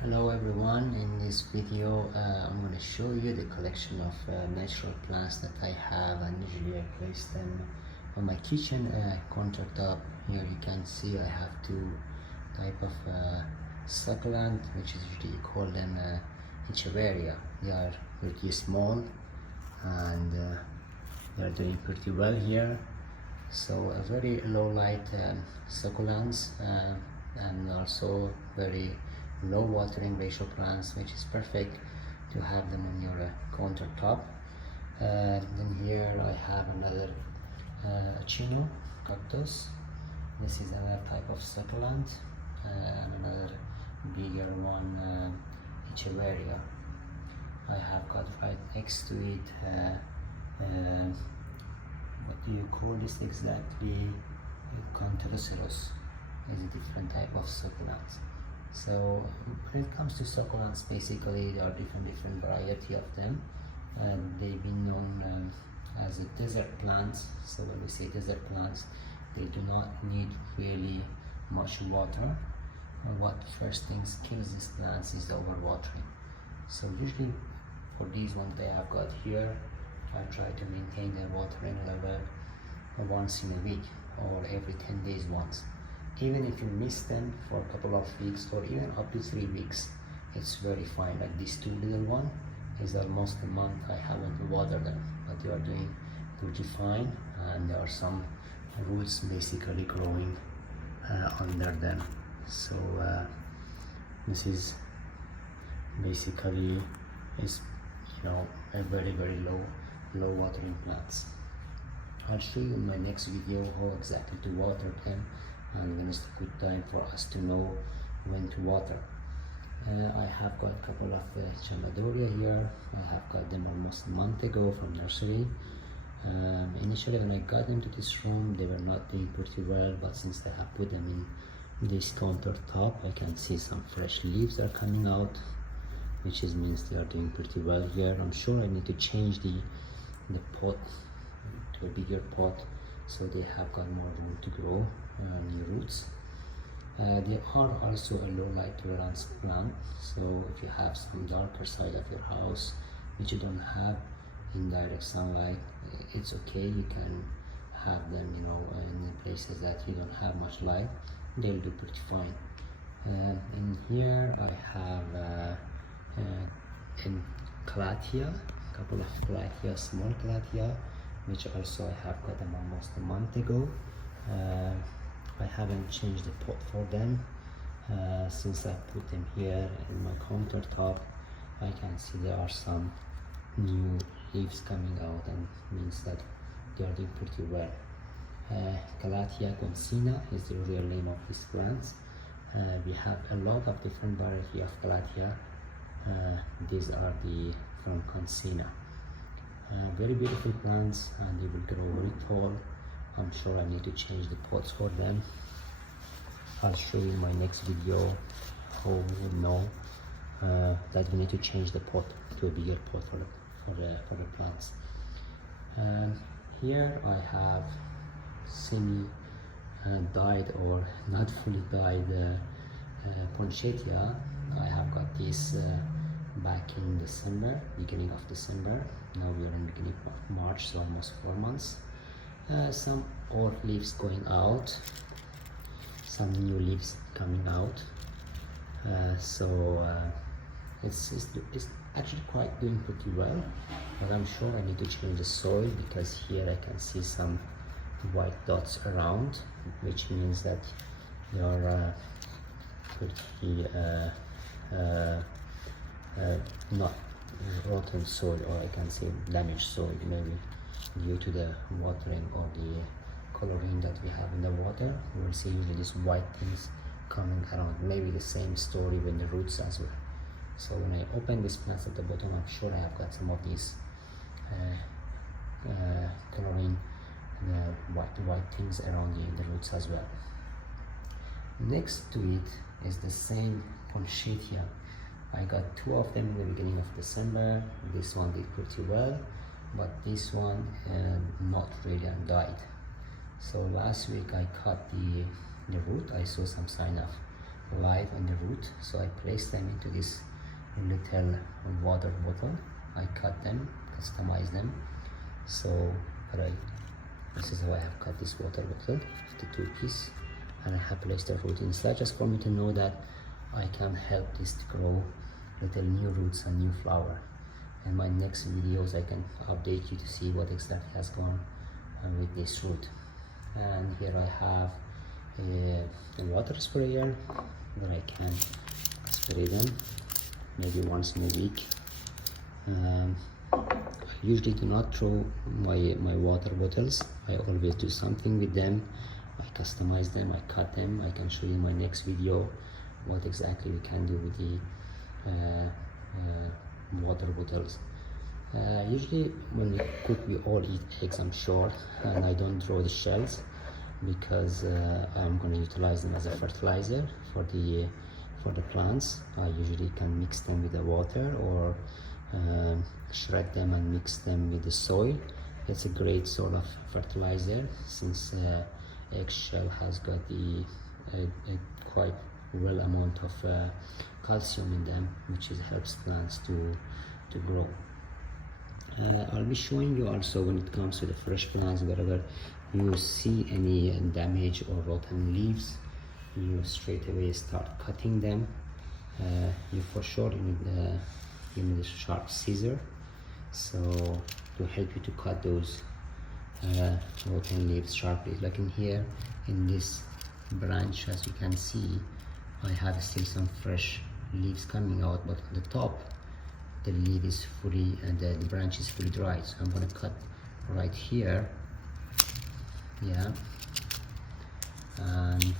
Hello everyone, in this video I'm going to show you the collection of natural plants that I have, and usually I place them on my kitchen countertop. Here you can see I have two type of succulent, which is usually you call them echeveria. They are pretty small and they are doing pretty well here. So a very low light succulents and also very low watering ratio plants, which is perfect to have them on your countertop. Then here I have another chino cactus. This is another type of succulent, and another bigger one, echeveria. I have got right next to it what do you call this exactly? Controcerus is a different type of succulents. So when it comes to succulents, basically there are different variety of them, and they've been known as a desert plants. So when we say desert plants, they do not need really much water. And what first things kills these plants is the overwatering. So usually for these ones that I have got here, I try to maintain their watering level once in a week or every 10 days once. Even if you miss them for a couple of weeks or even up to 3 weeks, it's very fine. Like these two little one is almost a month I haven't watered them, but they are doing pretty fine, and there are some roots basically growing under them. So this is basically is a very low watering plants. I'll show you in my next video how exactly to water them and when is the good time for us to know when to water. I have got a couple of Chamadoria here. I have got them almost a month ago from nursery. Initially when I got them to this room, they were not doing pretty well, but since I have put them in this countertop, I can see some fresh leaves are coming out, which means they are doing pretty well here. I'm sure I need to change the pot to a bigger pot so they have got more room to grow new roots. They are also a low light tolerance plant, so if you have some darker side of your house which you don't have indirect sunlight, it's okay. You can have them in places that you don't have much light. They'll do pretty fine. In here I have in Calathea, a couple of Calathea, small Calathea, which also I have got them almost a month ago. I haven't changed the pot for them since I put them here in my countertop. I can see there are some new leaves coming out, and means that they are doing pretty well. Calathea consina is the real name of these plants. We have a lot of different variety of Calathea. These are the from consina. Very beautiful plants, and they will grow very tall. I'm sure I need to change the pots for them. I'll show you in my next video how we know that we need to change the pot to a bigger pot for the plants. Here I have semi dyed or not fully dyed poinsettia. I have got this back in December, beginning of December. Now we are in beginning of March, so almost 4 months. Some old leaves going out, some new leaves coming out. It's actually quite doing pretty well, but I'm sure I need to change the soil, because here I can see some white dots around, which means that they are pretty not rotten soil, or I can say damaged soil, maybe due to the watering or the chlorine that we have in the water. We will see usually these white things coming around. Maybe the same story with the roots as well. So when I open this plant at the bottom, I'm sure I have got some of these chlorine white things around the roots as well. Next to it is the same poinsettia. I got 2 of them in the beginning of December. This one did pretty well, but this one not really undied. So last week I cut the root. I saw some sign of light on the root, so I place them into this little water bottle. I cut them, customize them. So this is how I have cut this water bottle, 52 piece, and I have placed the root inside just for me to know that I can help this to grow little new roots and new flower. In my next videos I can update you to see what exactly has gone on with this root. And here I have a water sprayer where I can spray them maybe once in a week. I usually do not throw my water bottles. I always do something with them. I customize them, I cut them. I can show you in my next video what exactly we can do with the water bottles. Usually when we cook we all eat eggs, I'm sure, and I don't throw the shells because I'm going to utilize them as a fertilizer for the plants. I usually can mix them with the water or shred them and mix them with the soil. It's a great sort of fertilizer since eggshell has got a quite well amount of calcium in them, which helps plants to grow. I'll be showing you also when it comes to the fresh plants, wherever you see any damage or rotten leaves, you straight away start cutting them. You for sure need a sharp scissor, so to help you to cut those rotten leaves sharply. Like in here, in this branch, as you can see, I have still some fresh leaves coming out, but on the top the leaf is fully and the branch is fully dry, so I'm going to cut right here, yeah, and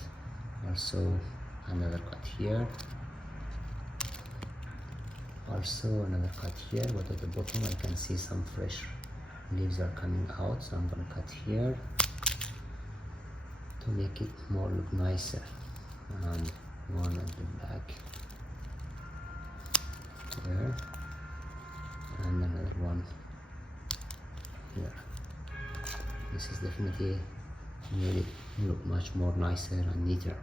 also another cut here, also another cut here, but at the bottom I can see some fresh leaves are coming out, so I'm going to cut here to make it more look nicer, and one at the back here and another one here. This is definitely made it look much more nicer and neater.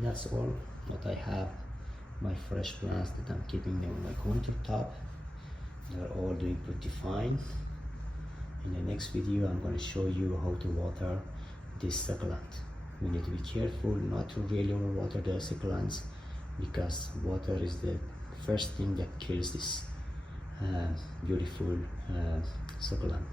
That's all what I have. My fresh plants that I'm keeping them on my countertop, they're all doing pretty fine. In the next video I'm going to show you how to water this succulent. We need to be careful not to really overwater the succulents, because water is the first thing that kills this beautiful succulent.